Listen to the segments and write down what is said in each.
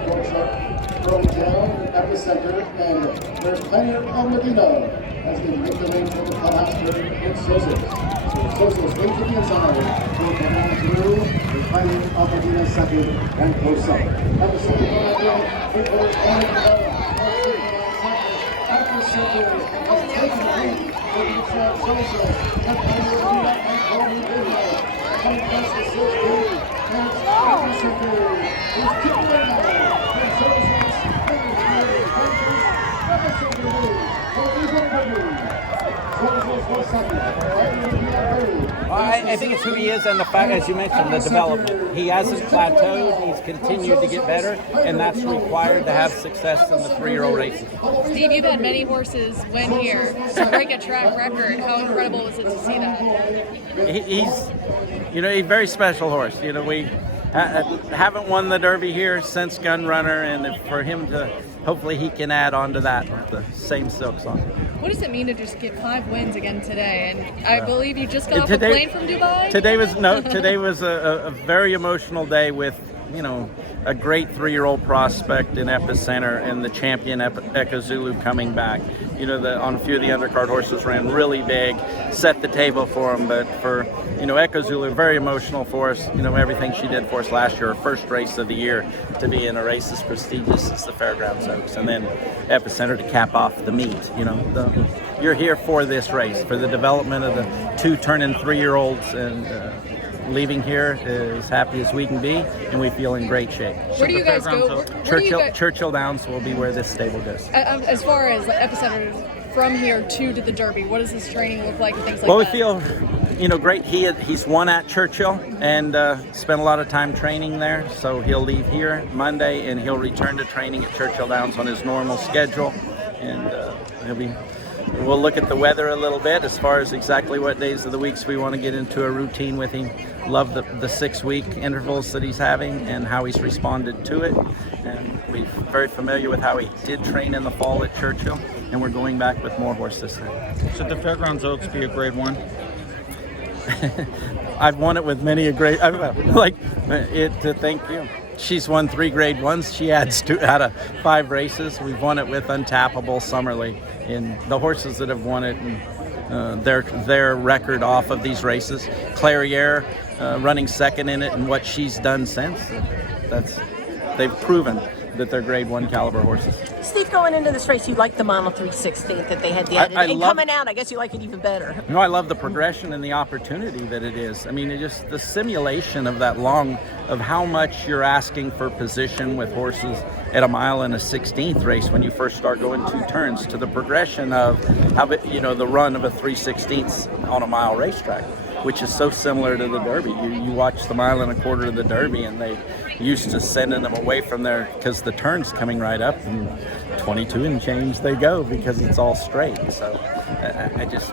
Early down, Epicenter, and there's plenty of Medina as they make the lane for the clubhouse turn in Zozos. So Zozos wait to the inside, will come on through, there's plenty of Medina second, and close up. Epicenter going down, three-quarters on Epicenter has taken the lead for the Zozos, and plenty of Medina and Kobe Video. Coming past the 16, and it's Epicenter, who's keeping it now. I think it's who he is, and the fact, as you mentioned, the development. He hasn't plateaued, he's continued to get better, and that's required to have success in the 3-year-old races. Steve, you've had many horses win here to break a track record. How incredible was it to see that? He's a very special horse. We haven't won the Derby here since Gunrunner, and for him to, hopefully he can add on to that, the same silks on. What does it mean to just get 5 wins again today? And I believe you just got off a plane from Dubai? Today was a very emotional day with, a great 3-year-old prospect in Epicenter and the champion Echo Zulu coming back. On a few of the undercard horses ran really big, set the table for him, but for, Echo Zulu, very emotional for us. Everything she did for us last year, her first race of the year, to be in a race as prestigious as the Fairgrounds Oaks, and then Epicenter to cap off the meet. You're here for this race, for the development of the 2 turning 3-year-olds, and leaving here as happy as we can be, and we feel in great shape. Where do you guys go? Churchill Downs will be where this stable goes. As far as Epicenter from here to the Derby, what does this training look like and things like that? Well, we feel, great. He's won at Churchill and spent a lot of time training there, so he'll leave here Monday and he'll return to training at Churchill Downs on his normal schedule, and we'll look at the weather a little bit as far as exactly what days of the weeks we want to get into a routine with him. Love the 6-week intervals that he's having and how he's responded to it. And we're very familiar with how he did train in the fall at Churchill, and we're going back with more horses there. Should the Fairgrounds Oaks be a grade 1? I've won it with many a grade. Thank you. She's won 3 grade 1s. She adds 2 out of 5 races. We've won it with Untappable, Summerly, and the horses that have won it, and their record off of these races. Clairiere running second in it, and what she's done since, they've proven that they're grade 1 caliber horses. Steve, going into this race, you like the Model 316th that they had the edit, and coming out, I guess you like it even better. No, I love the progression and the opportunity that it is. I mean, just the simulation of that of how much you're asking for position with horses at a mile and a 16th race when you first start going 2 turns, to the progression of how the run of a 3/16 on a mile racetrack, which is so similar to the Derby. You watch the mile and a quarter of the Derby, and they used to sending them away from there because the turn's coming right up, and 22 and change they go because it's all straight. So I just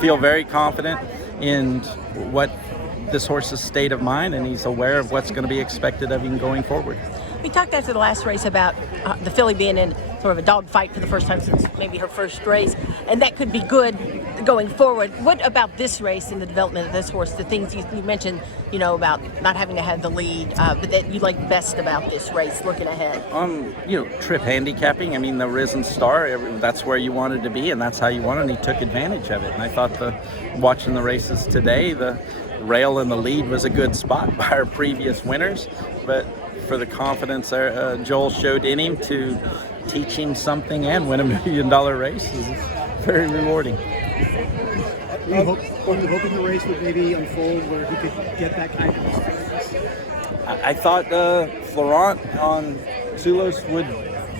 feel very confident in what this horse's state of mind, and he's aware of what's going to be expected of him going forward. We talked after the last race about the filly being in sort of a dog fight for the first time since maybe her first race, and that could be good going forward. What about this race and the development of this horse, the things you mentioned, about not having to have the lead, but that you like best about this race looking ahead? Trip handicapping. I mean, the Risen Star, that's where you wanted to be, and that's how you wanted, and he took advantage of it. And I thought watching the races today, the rail in the lead was a good spot by our previous winners, but for the confidence Joel showed in him to teach him something and win $1 million race is very rewarding. Were you hoping the race would maybe unfold where he could get that kind of experience? I thought Florent on Zozos would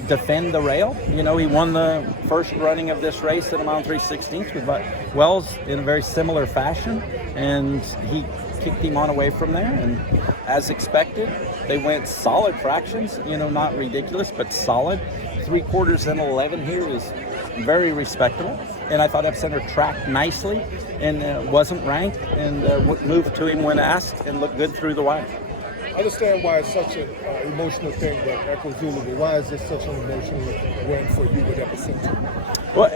defend the rail. He won the first running of this race at a mile 3/16 with Wells in a very similar fashion, and he kicked him on away from there, and as expected, they went solid fractions, not ridiculous, but solid. 3/4 and 11 here is very respectable, and I thought Epicenter tracked nicely and wasn't ranked, and moved to him when asked and looked good through the wire. I understand why it's such an emotional thing with Echo Zulu, but why is this such an emotional win for you with Epicenter? Well,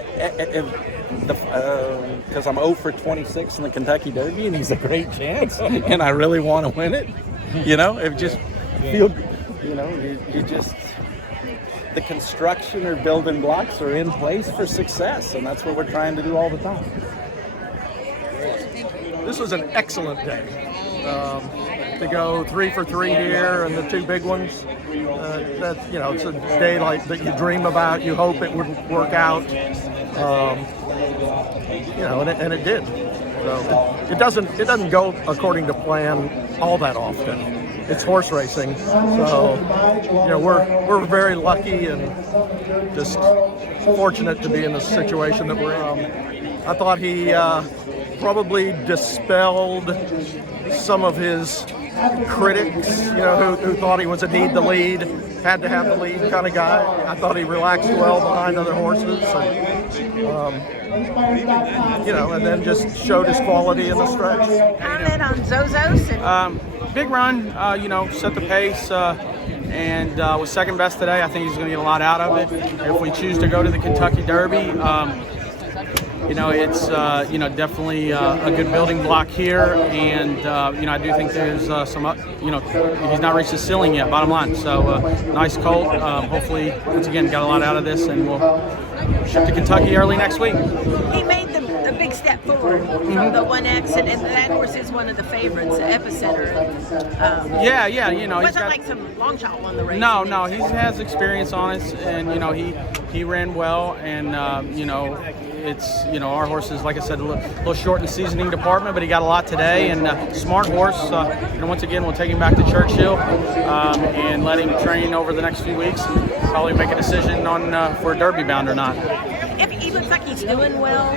because I'm 0 for 26 in the Kentucky Derby, and he's a great chance, and I really want to win it. It just You know, you just, the construction or building blocks are in place for success, and that's what we're trying to do all the time. This was an excellent day. To go 3 for 3 here and the 2 big ones, that's, you know, it's a day like that you dream about. You hope it would work out, you know, and it did. So it doesn't go according to plan all that often. It's horse racing, so you know we're very lucky and just fortunate to be in the situation that we're in. I thought he probably dispelled some of his critics, you know, who thought he was a need the lead, had to have the lead kind of guy. I thought he relaxed well behind other horses, and, you know, and then just showed his quality in the stretch. Comment on Zozos and Big run, you know, set the pace, and was second best today. I think he's going to get a lot out of it. If we choose to go to the Kentucky Derby, you know, it's, you know, definitely a good building block here, and, you know, I do think there's some, you know, he's not reached his ceiling yet, bottom line. So, nice colt. Hopefully, once again, got a lot out of this, and we'll ship to Kentucky early next week. he made a big step forward from the 1X, and that horse is one of the favorites, Epicenter. Yeah, you know, he's Wasn't got, like some long shot won the race. No, he has experience on it, and you know he ran well, and you know it's, you know, our horse is, like I said, a little short in the seasoning department, but he got a lot today, and smart horse. And once again, we'll take him back to Churchill and let him train over the next few weeks, and probably make a decision on for a Derby bound or not. If he looks like he's doing well,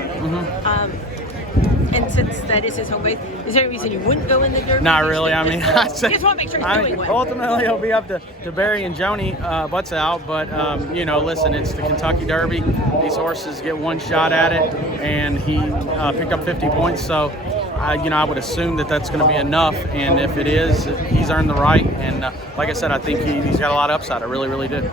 and since that is his home base, is there any reason you wouldn't go in the Derby? Not really. I mean, I just want to make sure he's doing well. Ultimately, it'll be up to Barry and Joni butts out. But you know, listen, it's the Kentucky Derby. These horses get one shot at it, and he picked up 50 points. So, you know, I would assume that that's going to be enough. And if it is, he's earned the right. And like I said, I think he's got a lot of upside. I really, really do.